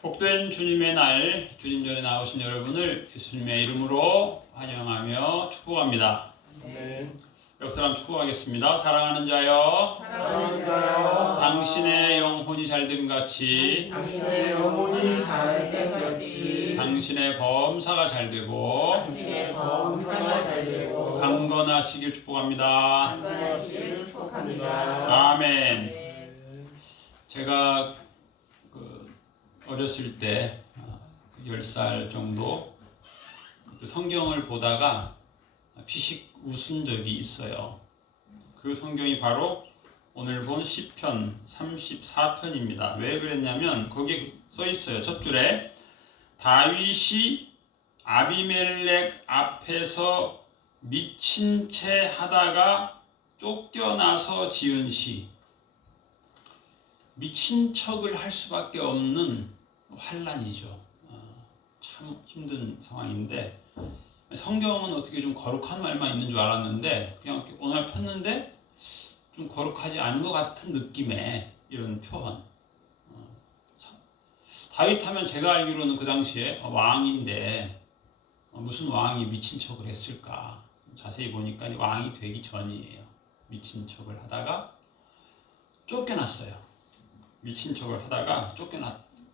복된 주님의 날, 주님 전에 나오신 여러분을 예수님의 이름으로 환영하며 축복합니다. 네. 옆 사람 축복하겠습니다. 사랑하는 자여, 사랑하는 자여, 당신의 영혼이 잘됨 같이 당신의 영혼이 잘됨 같이 당신의 범사가 잘되고 당신의 범사가 잘되고 강건하시길 축복합니다. 강건하시길 축복합니다. 아멘. 제가 어렸을 때 10살 정도 그때 성경을 보다가 피식 웃은 적이 있어요. 그 성경이 바로 오늘 본 시편 34편입니다. 왜 그랬냐면 거기에 써 있어요. 첫 줄에 다윗이 아비멜렉 앞에서 미친 채 하다가 쫓겨나서 지은 시. 미친 척을 할 수밖에 없는 환란이죠. 참 힘든 상황인데 성경은 어떻게 좀 거룩한 말만 있는 줄 알았는데 그냥 오늘 폈는데 좀 거룩하지 않은 것 같은 느낌의 이런 표현. 다윗 하면 제가 알기로는 그 당시에 왕인데 무슨 왕이 미친 척을 했을까? 자세히 보니까 왕이 되기 전이에요. 미친 척을 하다가 쫓겨났어요. 미친 척을 하다가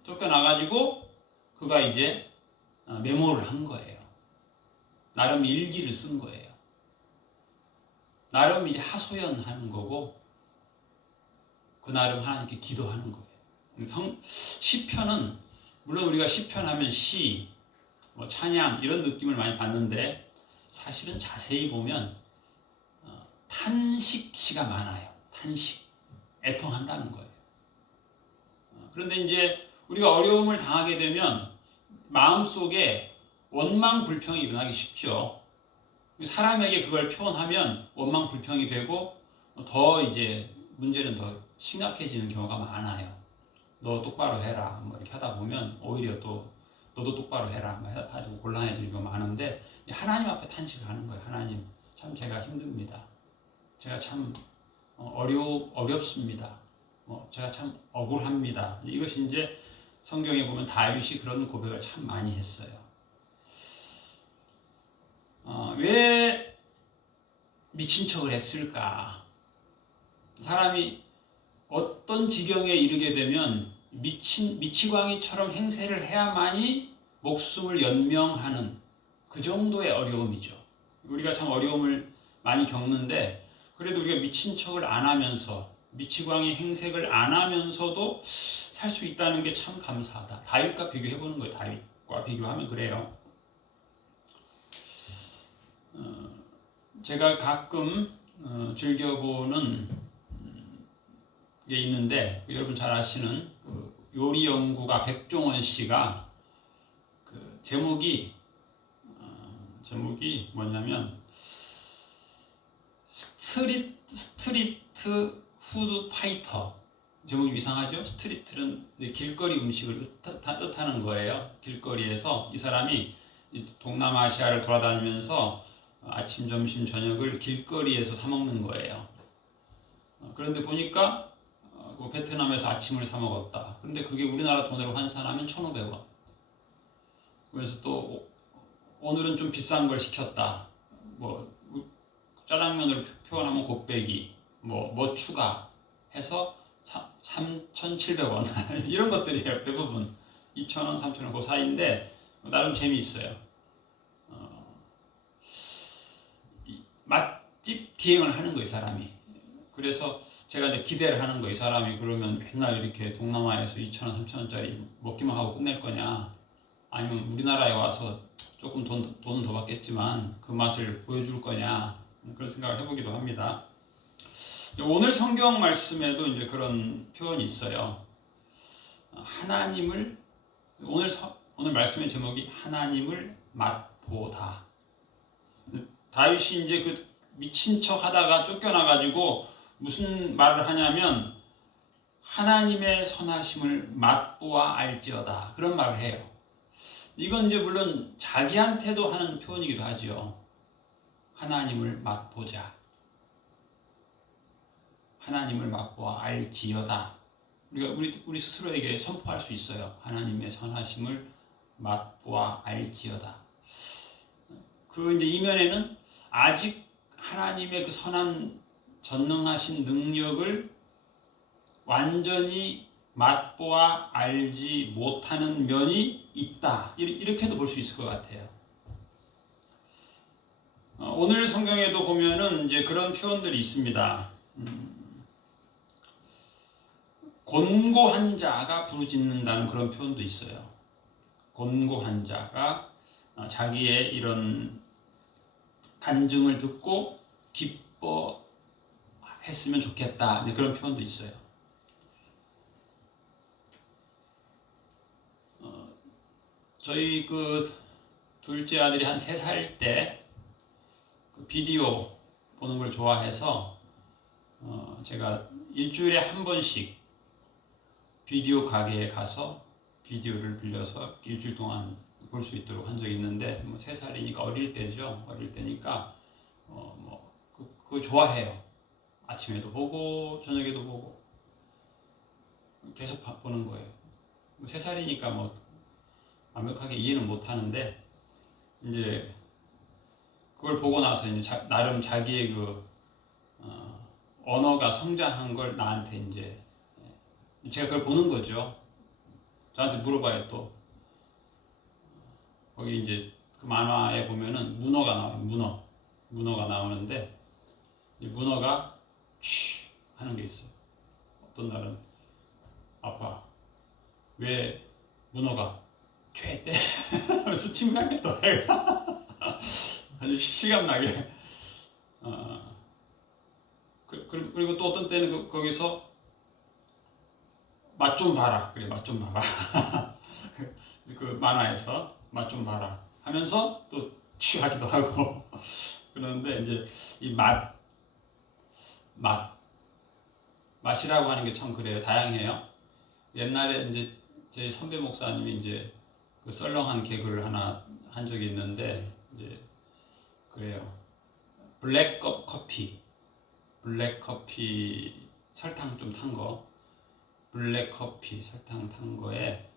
쫓겨나가지고 그가 이제 메모를 한 거예요. 나름 일기를 쓴 거예요. 나름 이제 하소연하는 거고 그 나름 하나님께 기도하는 거예요. 시편은 물론 우리가 시편하면 시, 찬양 이런 느낌을 많이 받는데 사실은 자세히 보면 탄식시가 많아요. 탄식, 애통한다는 거예요. 그런데 이제 우리가 어려움을 당하게 되면 마음속에 원망 불평이 일어나기 쉽죠. 사람에게 그걸 표현하면 원망 불평이 되고 더 이제 문제는 더 심각해지는 경우가 많아요. 너 똑바로 해라 뭐 이렇게 하다 보면 오히려 또 너도 똑바로 해라 뭐 해가지고 곤란해지는 경우가 많은데 하나님 앞에 탄식을 하는 거예요. 하나님 참 제가 힘듭니다. 제가 참 어렵습니다. 제가 참 억울합니다. 이것이 이제 성경에 보면 다윗이 그런 고백을 참 많이 했어요. 왜 미친 척을 했을까? 사람이 어떤 지경에 이르게 되면 미치광이처럼 행세를 해야만이 목숨을 연명하는 그 정도의 어려움이죠. 우리가 참 어려움을 많이 겪는데 그래도 우리가 미친 척을 안 하면서 미치광이 행색을 안 하면서도 살 수 있다는 게 참 감사하다. 다윗과 비교해보는 거예요. 다윗과 비교하면 그래요. 제가 가끔 즐겨보는 게 있는데 여러분 잘 아시는 요리 연구가 백종원 씨가 그 제목이 뭐냐면 스트리트 푸드 파이터. 제목이 이상하죠? 스트리트는 길거리 음식을 뜻하는 거예요. 길거리에서 이 사람이 동남아시아를 돌아다니면서 아침, 점심, 저녁을 길거리에서 사 먹는 거예요. 그런데 보니까 베트남에서 아침을 사 먹었다. 그런데 그게 우리나라 돈으로 환산하면 1,500원. 그래서 또 오늘은 좀 비싼 걸 시켰다. 짜장면을 표현하면 곱빼기, 뭐 추가 해서 3,700원 이런 것들이에요. 대부분 2,000원, 3,000원 그 사이인데 나름 재미있어요. 맛집 기행을 하는 거예요, 사람이. 그래서 제가 이제 기대를 하는 거예요. 이 사람이 그러면 맨날 이렇게 동남아에서 2,000원, 3,000원짜리 먹기만 하고 끝낼 거냐? 아니면 우리나라에 와서 조금 돈은 더 받겠지만 그 맛을 보여줄 거냐? 그런 생각을 해보기도 합니다. 오늘 성경 말씀에도 이제 그런 표현이 있어요. 하나님을 오늘 말씀의 제목이 하나님을 맛보다. 다윗이 이제 그 미친 척 하다가 쫓겨나가지고 무슨 말을 하냐면 하나님의 선하심을 맛보아 알지어다. 그런 말을 해요. 이건 이제 물론 자기한테도 하는 표현이기도 하죠. 하나님을 맛보자. 하나님을 맛보아 알지어다. 우리 스스로에게 선포할 수 있어요. 하나님의 선하심을 맛보아 알지어다. 그 이제 이면에는 아직 하나님의 그 선한 전능하신 능력을 완전히 맛보아 알지 못하는 면이 있다. 이렇게도 볼 수 있을 것 같아요. 오늘 성경에도 보면은 이제 그런 표현들이 있습니다. 곤고한 자가 부르짖는다는 그런 표현도 있어요. 곤고한 자가 자기의 이런 간증을 듣고 기뻐했으면 좋겠다. 그런 표현도 있어요. 저희 그 둘째 아들이 한 3살 때 그 비디오 보는 걸 좋아해서 제가 일주일에 한 번씩 비디오 가게에 가서 비디오를 빌려서 일주일 동안 볼 수 있도록 한 적이 있는데, 뭐 3살이니까 어릴 때죠. 어릴 때니까 그거 좋아해요. 아침에도 보고 저녁에도 보고 계속 보는 거예요. 3살이니까 뭐 완벽하게 이해는 못 하는데, 이제 그걸 보고 나서 이제 나름 자기의 그 언어가 성장한 걸 나한테 이제 제가 그걸 보는 거죠. 저한테 물어봐요. 또 거기 이제 그 만화에 보면은 문어가 나와요. 문어가 나오는데 이 문어가 쉬 하는 게 있어요. 어떤 날은 아빠 왜 문어가 최대 그래서 침묵하게 또 아주 실감나게. 그리고 또 어떤 때는 거기서 맛 좀 봐라. 그래, 맛 좀 봐라. 그 만화에서 맛 좀 봐라 하면서 또 취하기도 하고 그러는데, 이제 이 맛이라고 하는 게 참 그래요. 다양해요. 옛날에 이제 제 선배 목사님이 이제 그 썰렁한 개그를 하나 한 적이 있는데, 이제 그래요. 블랙 커피 설탕 좀 탄 거, 블랙 커피 설탕 탄 거에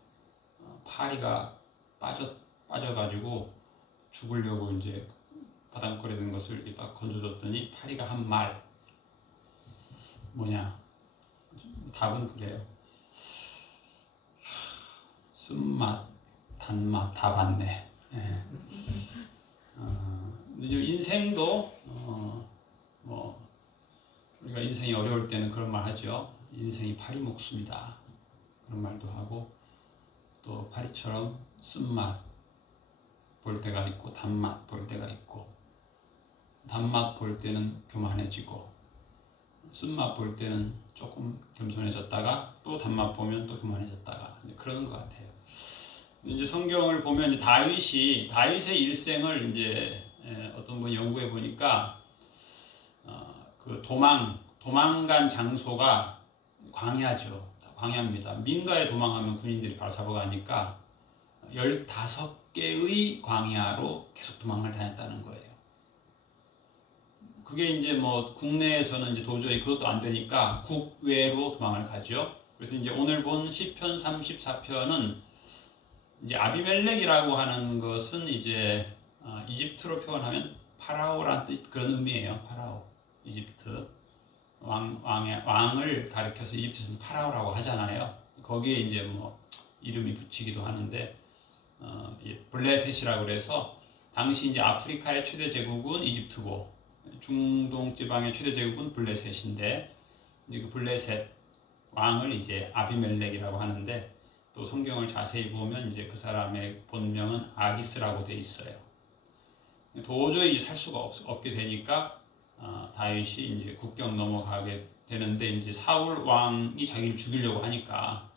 파리가 빠져가지고 죽으려고 이제 바닥거리 된 것을 이렇게 딱 건져줬더니 파리가 한 말, 뭐냐, 답은 그래요. 쓴맛, 단맛 다 봤네. 예. 인생도 뭐 우리가 인생이 어려울 때는 그런 말 하죠. 인생이 파리 목숨이다. 그런 말도 하고, 또 파리처럼 쓴맛 볼 때가 있고 단맛 볼 때가 있고, 단맛 볼 때는 교만해지고 쓴맛 볼 때는 조금 겸손해졌다가 또 단맛 보면 또 교만해졌다가 그러는 것 같아요. 이제 성경을 보면 이제 다윗의 일생을 이제 어떤 분이 연구해 보니까 그 도망간 장소가 광야죠. 광야입니다. 민가에 도망하면 군인들이 바로 잡아가니까 15개의 광야로 계속 도망을 다녔다는 거예요. 그게 이제 뭐 국내에서는 이제 도저히 그것도 안 되니까 국외로 도망을 가죠. 그래서 이제 오늘 본 시편 34편은 이제 아비멜렉이라고 하는 것은 이제 이집트로 표현하면 파라오라는 뜻, 그런 의미예요. 파라오, 이집트 왕을 가리켜서 이집트에서는 파라오라고 하잖아요. 거기에 이제 뭐 이름이 붙이기도 하는데 블레셋이라고 그래서 당시 이제 아프리카의 최대 제국은 이집트고 중동 지방의 최대 제국은 블레셋인데, 이제 그 블레셋 왕을 이제 아비멜렉이라고 하는데, 또 성경을 자세히 보면 이제 그 사람의 본명은 아기스라고 돼 있어요. 도저히 이제 살 수가 없게 되니까 다윗이 이제 국경 넘어가게 되는데, 이제 사울 왕이 자기를 죽이려고 하니까,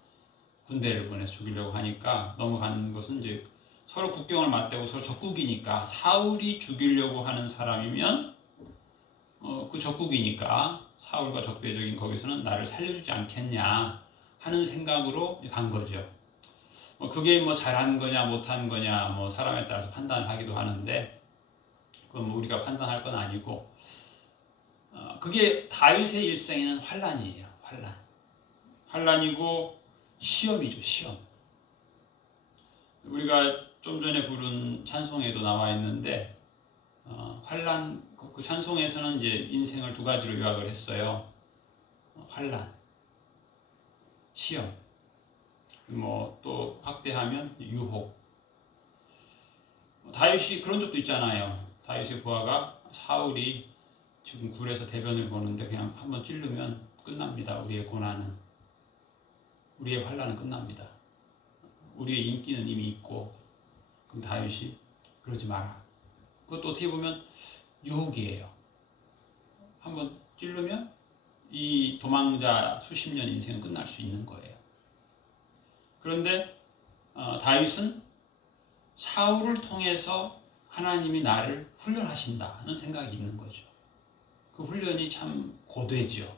군대를 보내서 죽이려고 하니까 넘어간 것은 이제 서로 국경을 맞대고 서로 적국이니까, 사울이 죽이려고 하는 사람이면 그 적국이니까 사울과 적대적인 거기서는 나를 살려주지 않겠냐 하는 생각으로 간 거죠. 그게 뭐 잘한 거냐 못한 거냐 뭐 사람에 따라서 판단하기도 하는데, 그건 뭐 우리가 판단할 건 아니고, 그게 다윗의 일생에는 환란이에요. 환란. 환란이고 시험이죠. 시험. 우리가 좀 전에 부른 찬송에도 나와 있는데 환란 그 찬송에서는 이제 인생을 두 가지로 요약을 했어요. 환란, 시험. 뭐 또 확대하면 유혹. 다윗이 그런 적도 있잖아요. 다윗의 부하가 사울이 지금 굴에서 대변을 보는데 그냥 한번 찌르면 끝납니다. 우리의 고난은, 우리의 환란은 끝납니다. 우리의 인기는 이미 있고. 그럼 다윗이 그러지 마라. 그것도 어떻게 보면 유혹이에요. 한번 찌르면 이 도망자 수십 년 인생은 끝날 수 있는 거예요. 그런데 다윗은 사울을 통해서 하나님이 나를 훈련하신다는 생각이 있는 거죠. 그 훈련이 참 고되죠.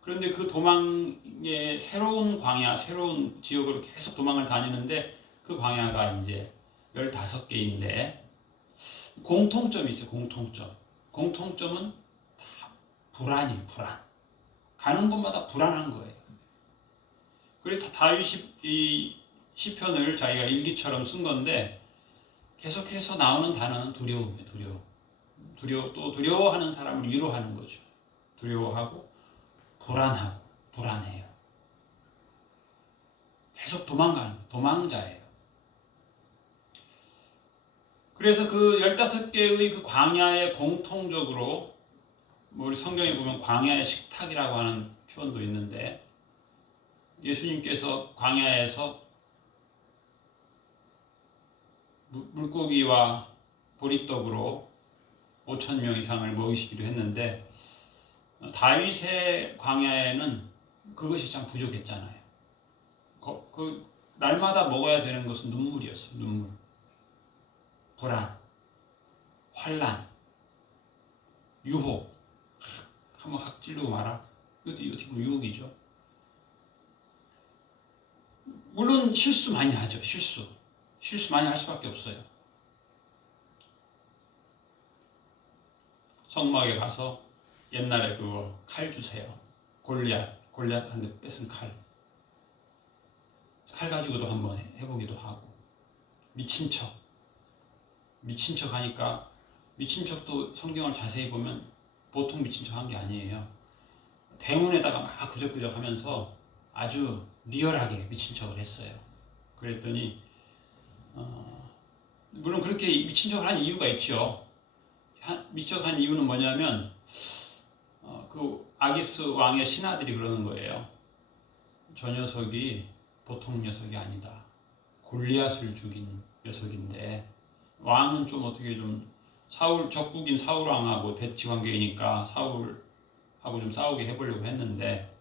그런데 그 도망의 새로운 광야, 새로운 지역으로 계속 도망을 다니는데 그 광야가 이제 15개인데 공통점이 있어요. 공통점은 다 불안이에요. 불안. 가는 곳마다 불안한 거예요. 그래서 다윗이 이 시편을 자기가 일기처럼 쓴 건데 계속해서 나오는 단어는 두려움이에요. 또 두려워하는 사람을 위로하는 거죠. 두려워하고 불안해요. 계속 도망자예요. 그래서 그 15개의 그 광야에 공통적으로 우리 성경에 보면 광야의 식탁이라고 하는 표현도 있는데 예수님께서 광야에서 물고기와 보리떡으로 5,000명 이상을 먹이시기도 했는데 다윗의 광야에는 그것이 참 부족했잖아요. 그 날마다 먹어야 되는 것은 눈물이었어요. 눈물. 불안, 환란, 유혹. 한번 확 찌르고 마라. 이것도 어떻게 보면 유혹이죠. 물론 실수 많이 하죠. 실수 많이 할 수밖에 없어요. 성막에 가서 옛날에 그거 칼 주세요. 골리앗한테 뺏은 칼 가지고도 한번 해보기도 하고 미친 척 하니까 미친 척도 성경을 자세히 보면 보통 미친 척 한 게 아니에요. 대문에다가 막 그적그적 하면서 아주 리얼하게 미친 척을 했어요. 그랬더니 물론 그렇게 미친 척을 한 이유가 있죠. 미친 척 한 이유는 뭐냐면 그 아기스 왕의 신하들이 그러는 거예요. 저 녀석이 보통 녀석이 아니다. 골리앗을 죽인 녀석인데 왕은 좀 어떻게 좀 적국인 사울 왕하고 대치 관계이니까 사울하고 좀 싸우게 해보려고 했는데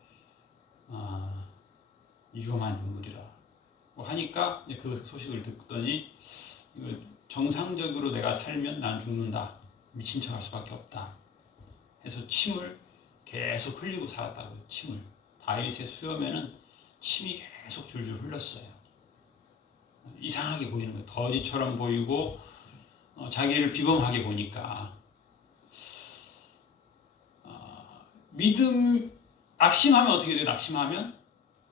위험한 인물이라 하니까 그 소식을 듣더니 정상적으로 내가 살면 난 죽는다. 미친 척 할 수밖에 없다. 해서 침을 계속 흘리고 살았다고요. 침을. 다윗의 수염에는 침이 계속 줄줄 흘렀어요. 이상하게 보이는 거예요. 거지처럼 보이고 자기를 비범하게 보니까 낙심하면 어떻게 돼요? 낙심하면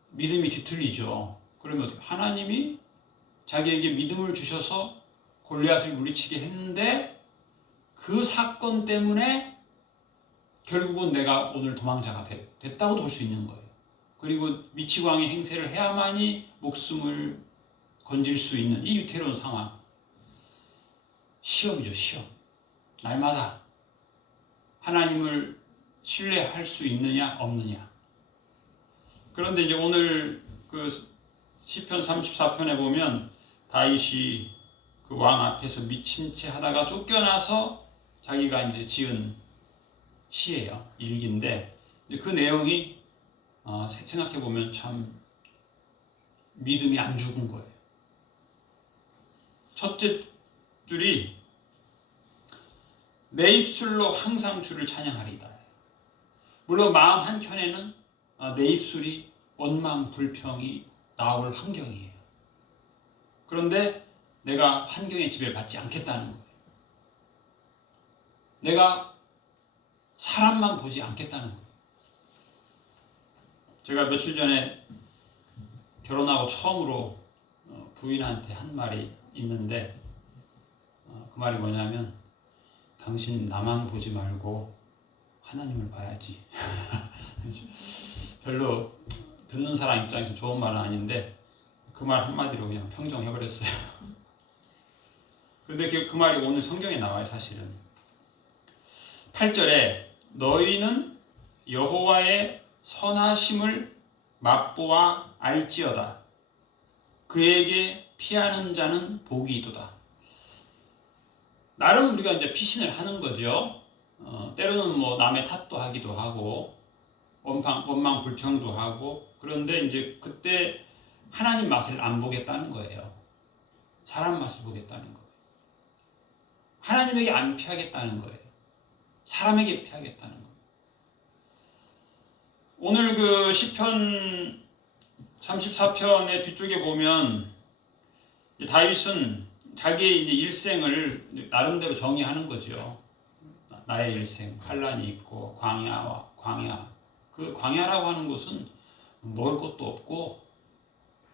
믿음이 뒤틀리죠. 그러면 어떻게? 하나님이 자기에게 믿음을 주셔서 골리앗을 물리치게 했는데 그 사건 때문에 결국은 내가 오늘 도망자가 됐다고도 볼 수 있는 거예요. 그리고 미치광이 행세를 해야만이 목숨을 건질 수 있는 이 위태로운 상황. 시험이죠, 시험. 날마다 하나님을 신뢰할 수 있느냐, 없느냐. 그런데 이제 오늘 그 시편 34편에 보면 다윗이 그 왕 앞에서 미친 채 하다가 쫓겨나서 자기가 이제 지은 시예요. 일기인데 그 내용이 생각해 보면 참 믿음이 안 죽은 거예요. 첫째 줄이 내 입술로 항상 주를 찬양하리다. 물론 마음 한켠에는 내 입술이 원망 불평이 나올 환경이에요. 그런데 내가 환경의 지배를 받지 않겠다는 거예요. 내가 사람만 보지 않겠다는 거예요. 제가 며칠 전에 결혼하고 처음으로 부인한테 한 말이 있는데 그 말이 뭐냐면 당신 나만 보지 말고 하나님을 봐야지. 별로 듣는 사람 입장에서 좋은 말은 아닌데 그 말 한마디로 그냥 평정해버렸어요. 근데 그 말이 오늘 성경에 나와요. 사실은 8절에 너희는 여호와의 선하심을 맛보아 알지어다. 그에게 피하는 자는 복이 있도다. 나름 우리가 이제 피신을 하는 거죠. 때로는 뭐 남의 탓도 하기도 하고 원망 불평도 하고 그런데 이제 그때 하나님 맛을 안 보겠다는 거예요. 사람 맛을 보겠다는 거예요. 하나님에게 안 피하겠다는 거예요. 사람에게 피하겠다는 거예요. 오늘 그 시편 34편의 뒤쪽에 보면 다윗은 자기의 이제 일생을 나름대로 정의하는 거죠. 나의 일생, 환란이 있고 광야. 그 광야라고 하는 곳은 먹을 것도 없고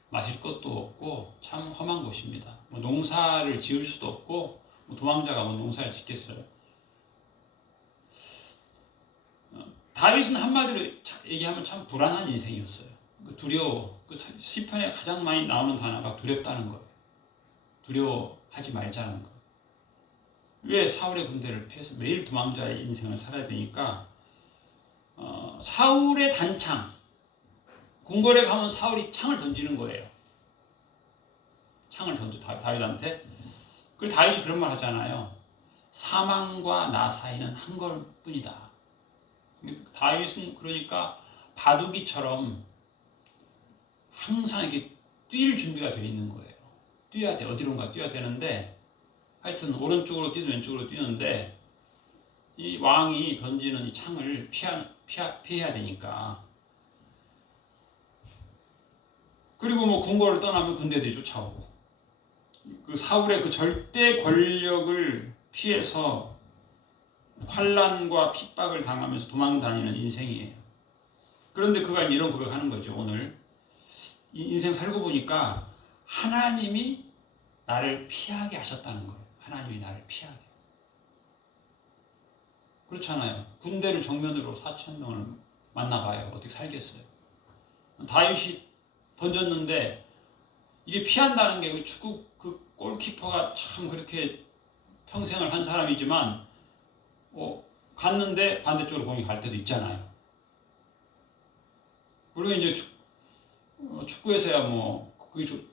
마실 것도 없고 참 험한 곳입니다. 뭐 농사를 지을 수도 없고 뭐 도망자가 뭐 농사를 짓겠어요. 다윗은 한마디로 얘기하면 참 불안한 인생이었어요. 두려워. 그 시편에 가장 많이 나오는 단어가 두렵다는 거예요. 두려워하지 말자는 거예요. 왜 사울의 군대를 피해서 매일 도망자의 인생을 살아야 되니까 사울의 단창 궁궐에 가면 사울이 창을 던지는 거예요. 창을 던져 다윗한테. 그리고 다윗이 그런 말 하잖아요. 사망과 나 사이는 한 걸음뿐이다. 다윗은 그러니까 바둑이처럼 항상 이렇게 뛸 준비가 되어 있는 거예요. 뛰어야 돼. 어디론가 뛰어야 되는데 하여튼 오른쪽으로 뛰든 왼쪽으로 뛰는데 이 왕이 던지는 이 창을 피해야 되니까. 그리고 뭐 궁궐을 떠나면 군대들이 쫓아오고 그 사울의 그 절대 권력을 피해서 환란과 핍박을 당하면서 도망다니는 인생이에요. 그런데 그가 이런 고백하는 거죠. 오늘 인생 살고 보니까 하나님이 나를 피하게 하셨다는 거예요. 하나님이 나를 피하게. 그렇잖아요. 군대를 정면으로 4,000명을 만나봐요. 어떻게 살겠어요. 다윗이 던졌는데 이게 피한다는 게 축구 그 골키퍼가 참 그렇게 평생을 한 사람이지만 갔는데 반대쪽으로 공이 갈 때도 있잖아요. 그리고 이제 축구에서야 뭐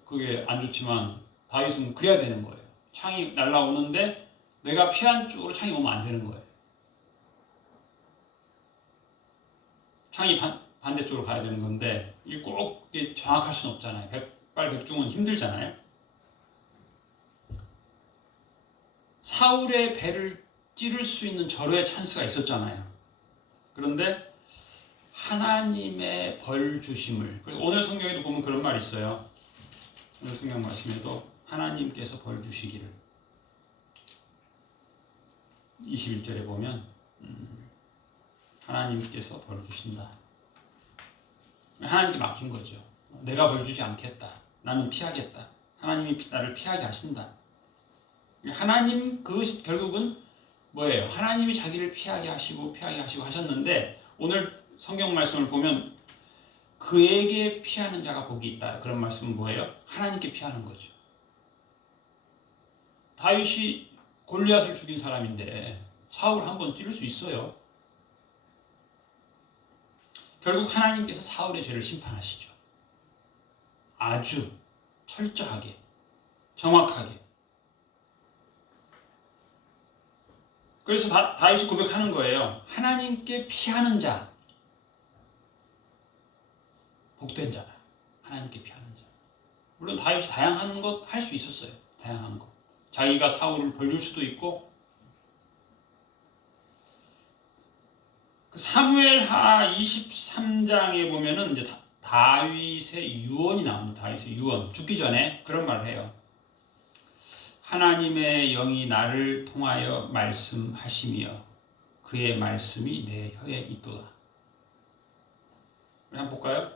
그게 안 좋지만 다윗은 그래야 되는 거예요. 창이 날라오는데 내가 피한 쪽으로 창이 오면 안 되는 거예요. 창이 반대쪽으로 가야 되는 건데 이게 꼭 정확할 수는 없잖아요. 백발백중은 힘들잖아요. 사울의 배를 찌를 수 있는 절호의 찬스가 있었잖아요. 그런데 하나님의 벌 주심을, 그래서 오늘 성경에도 보면 그런 말이 있어요. 오늘 성경 말씀에도 하나님께서 벌 주시기를 21절에 보면 하나님께서 벌 주신다. 하나님께 맡긴 거죠. 내가 벌 주지 않겠다. 나는 피하겠다. 하나님이 나를 피하게 하신다. 하나님 그것이 결국은 뭐예요? 하나님이 자기를 피하게 하시고 하셨는데 오늘 성경 말씀을 보면 그에게 피하는 자가 복이 있다. 그런 말씀은 뭐예요? 하나님께 피하는 거죠. 다윗이 골리앗을 죽인 사람인데 사울 한번 찌를 수 있어요. 결국 하나님께서 사울의 죄를 심판하시죠. 아주 철저하게, 정확하게. 그래서 다윗이 고백하는 거예요. 하나님께 피하는 자, 복된 자다. 하나님께 피하는 자. 물론 다윗이 다양한 것 할 수 있었어요. 다양한 것. 자기가 사울을 벌줄 수도 있고 그 사무엘하 23장에 보면은 이제 다윗의 유언이 나옵니다. 다윗의 유언. 죽기 전에 그런 말을 해요. 하나님의 영이 나를 통하여 말씀하시며 그의 말씀이 내 혀에 있도다. 우리 한번 볼까요?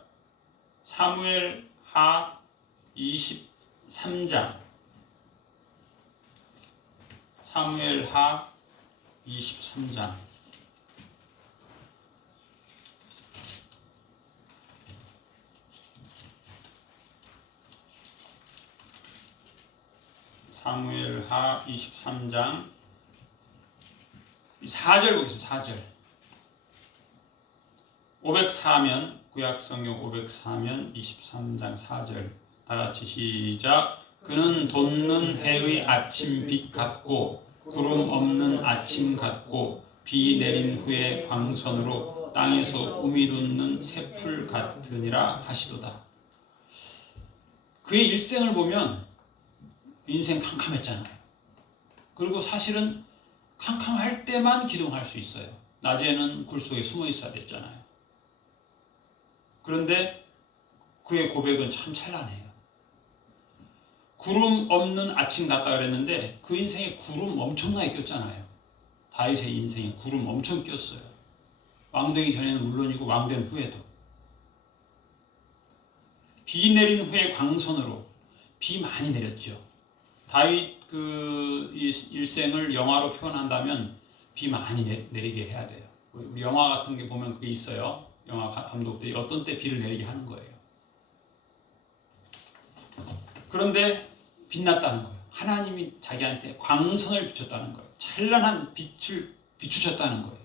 사무엘 하 23장. 사무엘 하 23장. 사무엘 하 23장 4절 보겠습니다. 4절. 504면 구약성경 504면 23장 4절 다 같이 시작. 그는 돋는 해의 아침 빛 같고 구름 없는 아침 같고 비 내린 후에 광선으로 땅에서 우미 돋는 새풀 같으니라 하시도다. 그의 일생을 보면 인생 캄캄했잖아요. 그리고 사실은 캄캄할 때만 기도할 수 있어요. 낮에는 굴 속에 숨어 있어야 됐잖아요. 그런데 그의 고백은 참 찬란해요. 구름 없는 아침 같다 그랬는데 그 인생에 구름 엄청나게 꼈잖아요. 다윗의 인생에 구름 엄청 꼈어요. 왕되기 전에는 물론이고 왕된 후에도. 비 내린 후에 광선으로 비 많이 내렸죠. 다윗 그 일생을 영화로 표현한다면 비 많이 내리게 해야 돼요. 우리 영화 같은 게 보면 그게 있어요. 영화 감독들이 어떤 때 비를 내리게 하는 거예요. 그런데 빛났다는 거예요. 하나님이 자기한테 광선을 비췄다는 거예요. 찬란한 빛을 비추셨다는 거예요.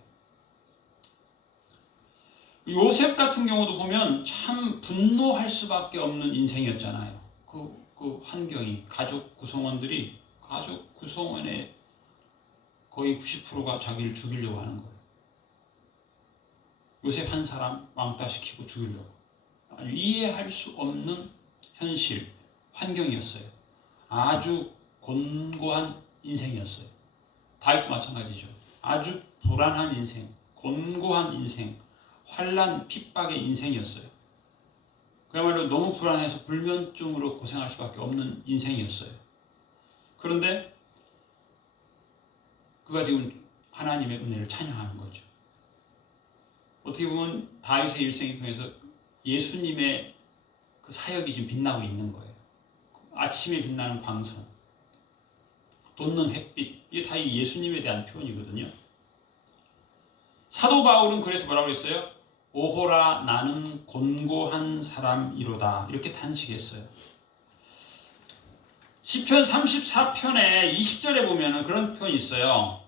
요셉 같은 경우도 보면 참 분노할 수밖에 없는 인생이었잖아요. 그 환경이 가족 구성원들이 가족 구성원의 거의 90%가 자기를 죽이려고 하는 거예요. 요셉 한 사람 왕따시키고 죽이려고. 아주 이해할 수 없는 현실, 환경이었어요. 아주 곤고한 인생이었어요. 다윗도 마찬가지죠. 아주 불안한 인생, 곤고한 인생, 환난 핍박의 인생이었어요. 그야말로 너무 불안해서 불면증으로 고생할 수밖에 없는 인생이었어요. 그런데 그가 지금 하나님의 은혜를 찬양하는 거죠. 어떻게 보면 다윗의 일생을 통해서 예수님의 그 사역이 지금 빛나고 있는 거예요. 아침에 빛나는 광선, 돋는 햇빛, 이게 다 예수님에 대한 표현이거든요. 사도 바울은 그래서 뭐라고 했어요? 오호라 나는 곤고한 사람이로다 이렇게 탄식했어요. 시편 34편의 20절에 보면 그런 표현이 있어요.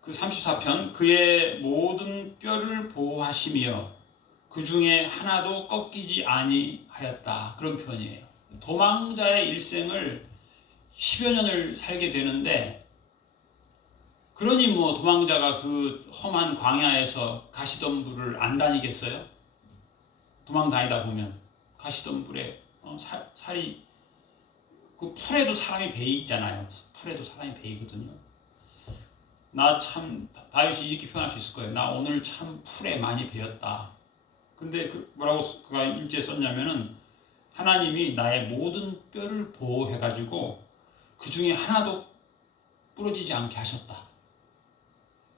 그 34편 그의 모든 뼈를 보호하시며 그 중에 하나도 꺾이지 아니하였다 그런 표현이에요. 도망자의 일생을 10여 년을 살게 되는데 그러니 뭐 도망자가 그 험한 광야에서 가시덤불을 안 다니겠어요? 도망 다니다 보면 가시덤불에 살이 그 풀에도 사람이 베이 있잖아요. 풀에도 사람이 베이거든요. 나 참 다윗이 이렇게 표현할 수 있을 거예요. 나 오늘 참 풀에 많이 베었다. 근데 뭐라고 그가 일제에 썼냐면은 하나님이 나의 모든 뼈를 보호해가지고 그 중에 하나도 부러지지 않게 하셨다.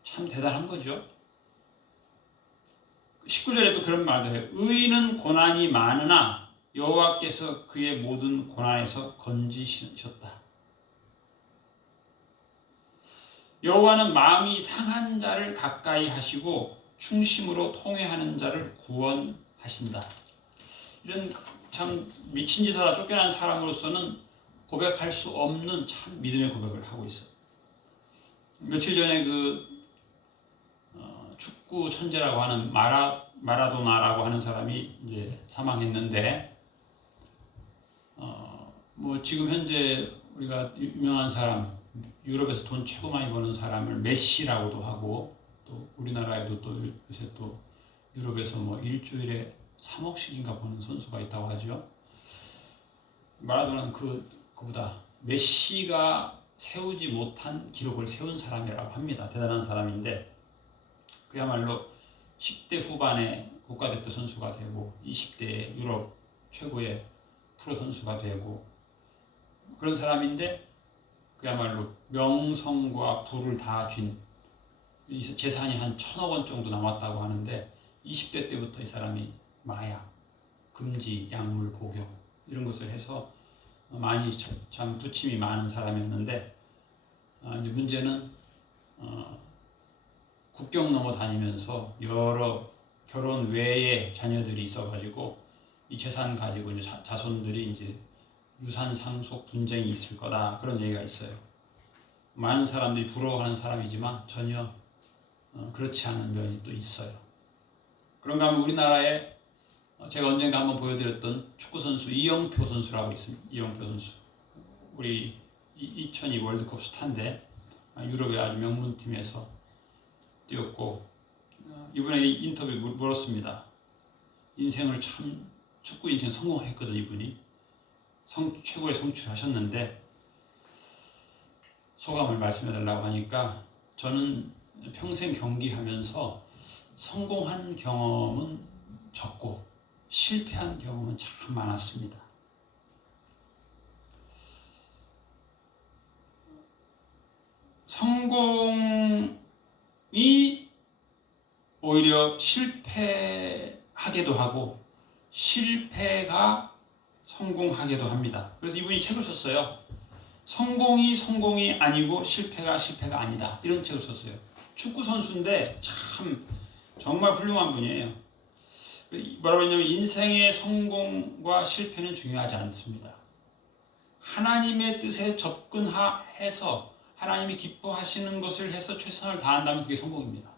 참 대단한 거죠. 19절에 또 그런 말도 해요. 의인은 고난이 많으나 여호와께서 그의 모든 고난에서 건지셨다. 여호와는 마음이 상한 자를 가까이 하시고 충심으로 통회하는 자를 구원하신다. 이런 참 미친 짓 하다 쫓겨난 사람으로서는 고백할 수 없는 참 믿음의 고백을 하고 있어요. 며칠 전에 축구 천재라고 하는 마라도나라고 하는 사람이 이제 사망했는데 뭐 지금 현재 우리가 유명한 사람 유럽에서 돈 최고 많이 버는 사람을 메시라고도 하고 또 우리나라에도 또 요새 또 유럽에서 뭐 일주일에 3억씩인가 버는 선수가 있다고 하죠. 마라도나는 그보다 메시가 세우지 못한 기록을 세운 사람이라고 합니다. 대단한 사람인데 그야말로 10대 후반에 국가대표 선수가 되고 20대에 유럽 최고의 프로 선수가 되고 그런 사람인데 그야말로 명성과 부를 다 쥔 재산이 한 1,000억 원 정도 남았다고 하는데 20대 때부터 이 사람이 마약, 금지, 약물 복용 이런 것을 해서 많이 참 부침이 많은 사람이었는데 이제 문제는 국경 넘어 다니면서 여러 결혼 외에 자녀들이 있어가지고 이 재산 가지고 이제 자손들이 이제 유산 상속 분쟁이 있을 거다 그런 얘기가 있어요. 많은 사람들이 부러워하는 사람이지만 전혀 그렇지 않은 면이 또 있어요. 그런가 하면 우리나라에 제가 언젠가 한번 보여드렸던 축구선수 이영표 선수라고 있습니다. 이영표 선수. 우리 2002 월드컵 스타인데 유럽의 아주 명문팀에서 뛰었고 이분에게 인터뷰 물었습니다. 인생을 참 축구 인생 성공했거든 이분이. 최고의 성취하셨는데 소감을 말씀해달라고 하니까 저는 평생 경기하면서 성공한 경험은 적고 실패한 경험은 참 많았습니다. 성공이 오히려 실패하게도 하고 실패가 성공하게도 합니다. 그래서 이분이 책을 썼어요. 성공이 아니고 실패가 아니다. 이런 책을 썼어요. 축구 선수인데 참 정말 훌륭한 분이에요. 뭐라고 했냐면 인생의 성공과 실패는 중요하지 않습니다. 하나님의 뜻에 접근해서 하나님이 기뻐하시는 것을 해서 최선을 다한다면 그게 성공입니다.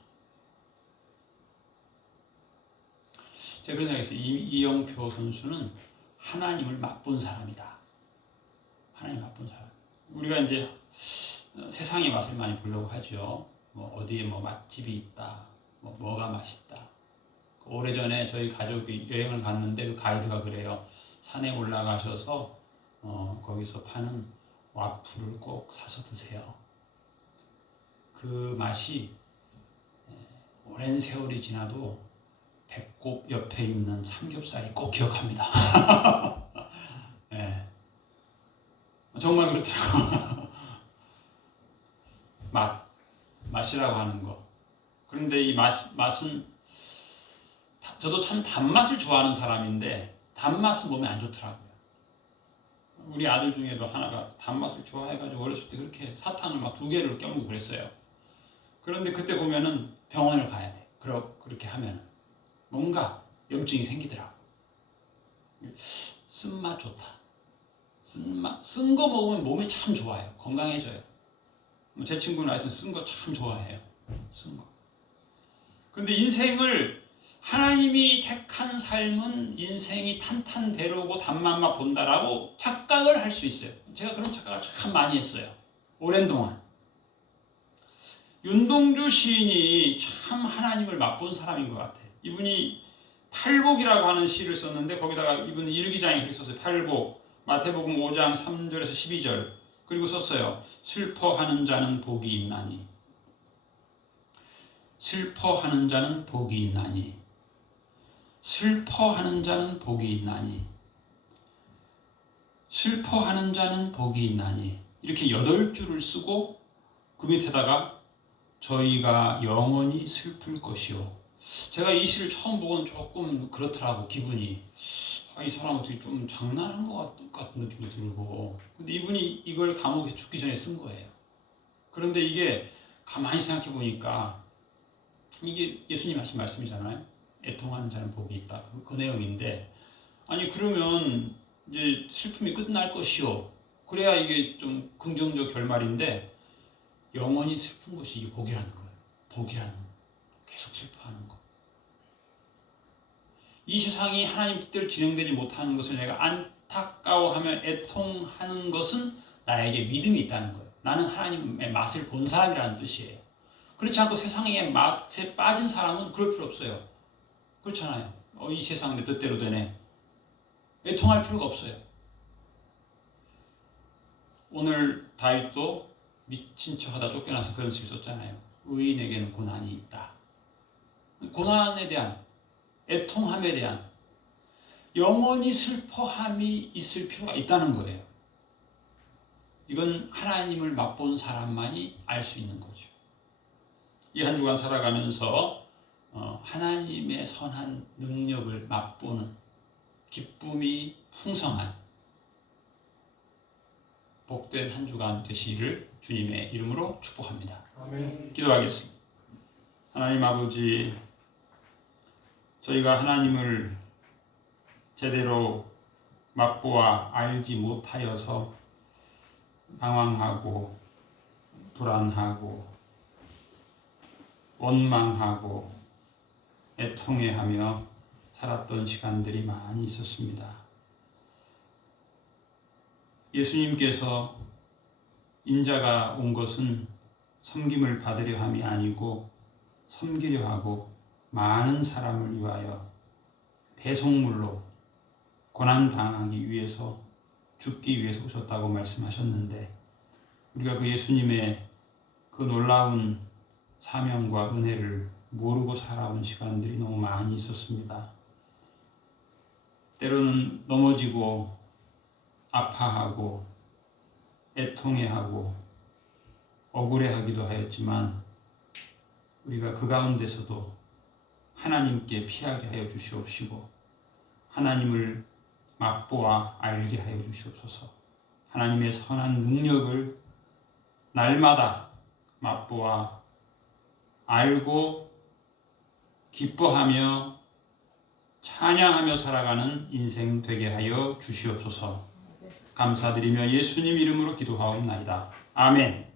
제가 그런 생각했어요. 이영표 선수는 하나님을 맛본 사람이다. 하나님 맛본 사람. 우리가 이제 세상의 맛을 많이 보려고 하죠. 뭐 어디에 뭐 맛집이 있다. 뭐가 맛있다. 오래전에 저희 가족이 여행을 갔는데 그 가이드가 그래요. 산에 올라가셔서 거기서 파는 와플을 꼭 사서 드세요. 그 맛이 오랜 세월이 지나도 배꼽 옆에 있는 삼겹살이 꼭 기억합니다. 네. 정말 그렇더라고요. 맛이라고 하는 거. 그런데 이 맛은 저도 참 단맛을 좋아하는 사람인데 단맛은 몸에 안 좋더라고요. 우리 아들 중에도 하나가 단맛을 좋아해가지고 어렸을 때 그렇게 사탕을 막 2개를 껴먹고 그랬어요. 그런데 그때 보면은 병원을 가야 돼. 그렇게 하면 뭔가 염증이 생기더라고. 쓴맛 좋다. 쓴 거 먹으면 몸이 참 좋아요. 건강해져요. 제 친구는 하여튼 쓴 거 참 좋아해요. 쓴 거. 근데 인생을 하나님이 택한 삶은 인생이 탄탄대로고 단맛만 본다라고 착각을 할 수 있어요. 제가 그런 착각을 참 많이 했어요. 오랜 동안. 윤동주 시인이 참 하나님을 맛본 사람인 것 같아요. 이분이 팔복이라고 하는 시를 썼는데 거기다가 이분이 일기장에 그렇게 썼어요. 팔복, 마태복음 5장 3절에서 12절 그리고 썼어요. 슬퍼하는 자는 복이 있나니 슬퍼하는 자는 복이 있나니 슬퍼하는 자는 복이 있나니 슬퍼하는 자는 복이 있나니 이렇게 8줄을 쓰고 그 밑에다가 저희가 영원히 슬플 것이요. 제가 이 시를 처음 보고는 조금 그렇더라고 기분이. 이 사람 어떻게 좀 장난한 것 같은 느낌도 들고. 근데 이분이 이걸 감옥에 죽기 전에 쓴 거예요. 그런데 이게 가만히 생각해 보니까 이게 예수님 하신 말씀이잖아요. 애통하는 자는 복이 있다. 그 내용인데 아니 그러면 이제 슬픔이 끝날 것이요. 그래야 이게 좀 긍정적 결말인데 영원히 슬픈 것이 이게 복이라는 거예요. 복이라는 거. 계속 슬퍼하는 거. 이 세상이 하나님 뜻대로 진행되지 못하는 것을 내가 안타까워하며 애통하는 것은 나에게 믿음이 있다는 거예요. 나는 하나님의 맛을 본 사람이라는 뜻이에요. 그렇지 않고 세상의 맛에 빠진 사람은 그럴 필요 없어요. 그렇잖아요. 이 세상 내 뜻대로 되네. 애통할 필요가 없어요. 오늘 다윗도 미친 척하다 쫓겨나서 그런 식을 썼잖아요. 의인에게는 고난이 있다. 고난에 대한 애통함에 대한 영원히 슬퍼함이 있을 필요가 있다는 거예요. 이건 하나님을 맛본 사람만이 알 수 있는 거죠. 이 한 주간 살아가면서 하나님의 선한 능력을 맛보는 기쁨이 풍성한 복된 한 주간 되시기를 주님의 이름으로 축복합니다. 아멘. 기도하겠습니다. 하나님 아버지, 저희가 하나님을 제대로 맛보아 알지 못하여서 방황하고 불안하고 원망하고 애통해하며 살았던 시간들이 많이 있었습니다. 예수님께서 인자가 온 것은 섬김을 받으려 함이 아니고 섬기려 하고 많은 사람을 위하여 대속물로 고난당하기 위해서 죽기 위해서 오셨다고 말씀하셨는데, 우리가 그 예수님의 그 놀라운 사명과 은혜를 모르고 살아온 시간들이 너무 많이 있었습니다. 때로는 넘어지고 아파하고 애통해하고 억울해하기도 하였지만, 우리가 그 가운데서도 하나님께 피하게 하여 주시옵시고 하나님을 맛보아 알게 하여 주시옵소서. 하나님의 선한 능력을 날마다 맛보아 알고 기뻐하며 찬양하며 살아가는 인생 되게 하여 주시옵소서. 감사드리며 예수님 이름으로 기도하옵나이다. 아멘.